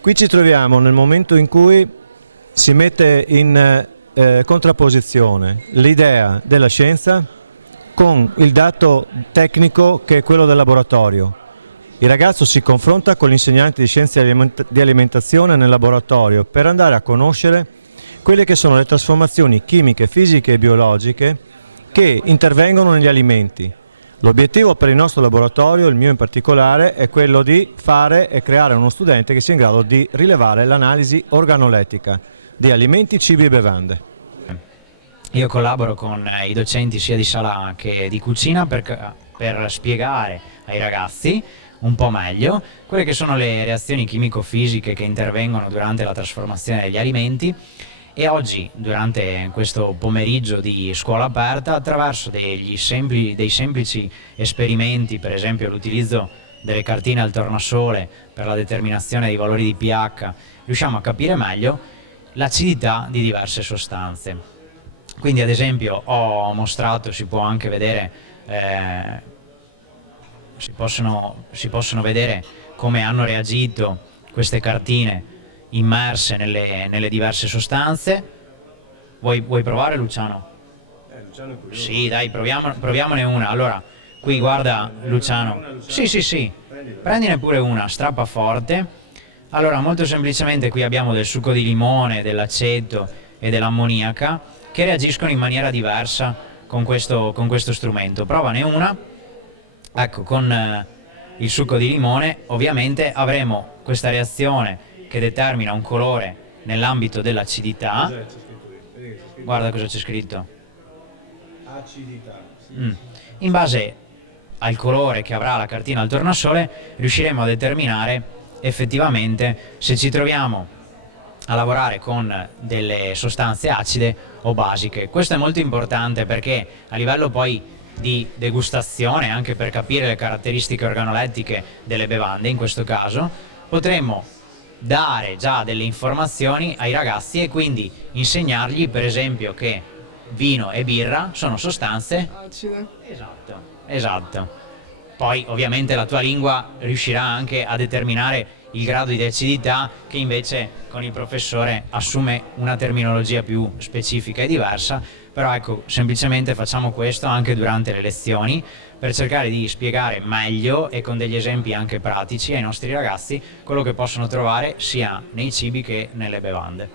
Qui ci troviamo nel momento in cui si mette in contrapposizione l'idea della scienza con il dato tecnico che è quello del laboratorio. Il ragazzo si confronta con l'insegnante di scienze di alimentazione nel laboratorio per andare a conoscere quelle che sono le trasformazioni chimiche, fisiche e biologiche che intervengono negli alimenti. L'obiettivo per il nostro laboratorio, il mio in particolare, è quello di fare e creare uno studente che sia in grado di rilevare l'analisi organolettica di alimenti, cibi e bevande. Io collaboro con i docenti sia di sala che di cucina per spiegare ai ragazzi un po' meglio quelle che sono le reazioni chimico-fisiche che intervengono durante la trasformazione degli alimenti. E oggi, durante questo pomeriggio di scuola aperta, attraverso dei semplici esperimenti, per esempio l'utilizzo delle cartine al tornasole per la determinazione dei valori di pH, riusciamo a capire meglio l'acidità di diverse sostanze. Quindi, ad esempio, ho mostrato, si può anche vedere, si possono vedere come hanno reagito queste cartine immerse nelle diverse sostanze. Vuoi provare, Luciano? Luciano è curioso. Sì, dai, proviamone una. Allora, qui guarda, Luciano. Sì, prendine pure una, strappa forte. Allora, molto semplicemente qui abbiamo del succo di limone, dell'aceto e dell'ammoniaca che reagiscono in maniera diversa con questo strumento. Provane una. Ecco, con il succo di limone ovviamente avremo questa reazione che determina un colore nell'ambito dell'acidità. Guarda cosa c'è scritto. Acidità. In base al colore che avrà la cartina al tornasole riusciremo a determinare effettivamente se ci troviamo a lavorare con delle sostanze acide o basiche. Questo è molto importante perché a livello poi di degustazione, anche per capire le caratteristiche organolettiche delle bevande, in questo caso, potremmo dare già delle informazioni ai ragazzi e quindi insegnargli, per esempio, che vino e birra sono sostanze acide. Esatto. Poi ovviamente la tua lingua riuscirà anche a determinare il grado di acidità, che invece con il professore assume una terminologia più specifica e diversa. Però ecco, semplicemente facciamo questo anche durante le lezioni per cercare di spiegare meglio e con degli esempi anche pratici ai nostri ragazzi quello che possono trovare sia nei cibi che nelle bevande.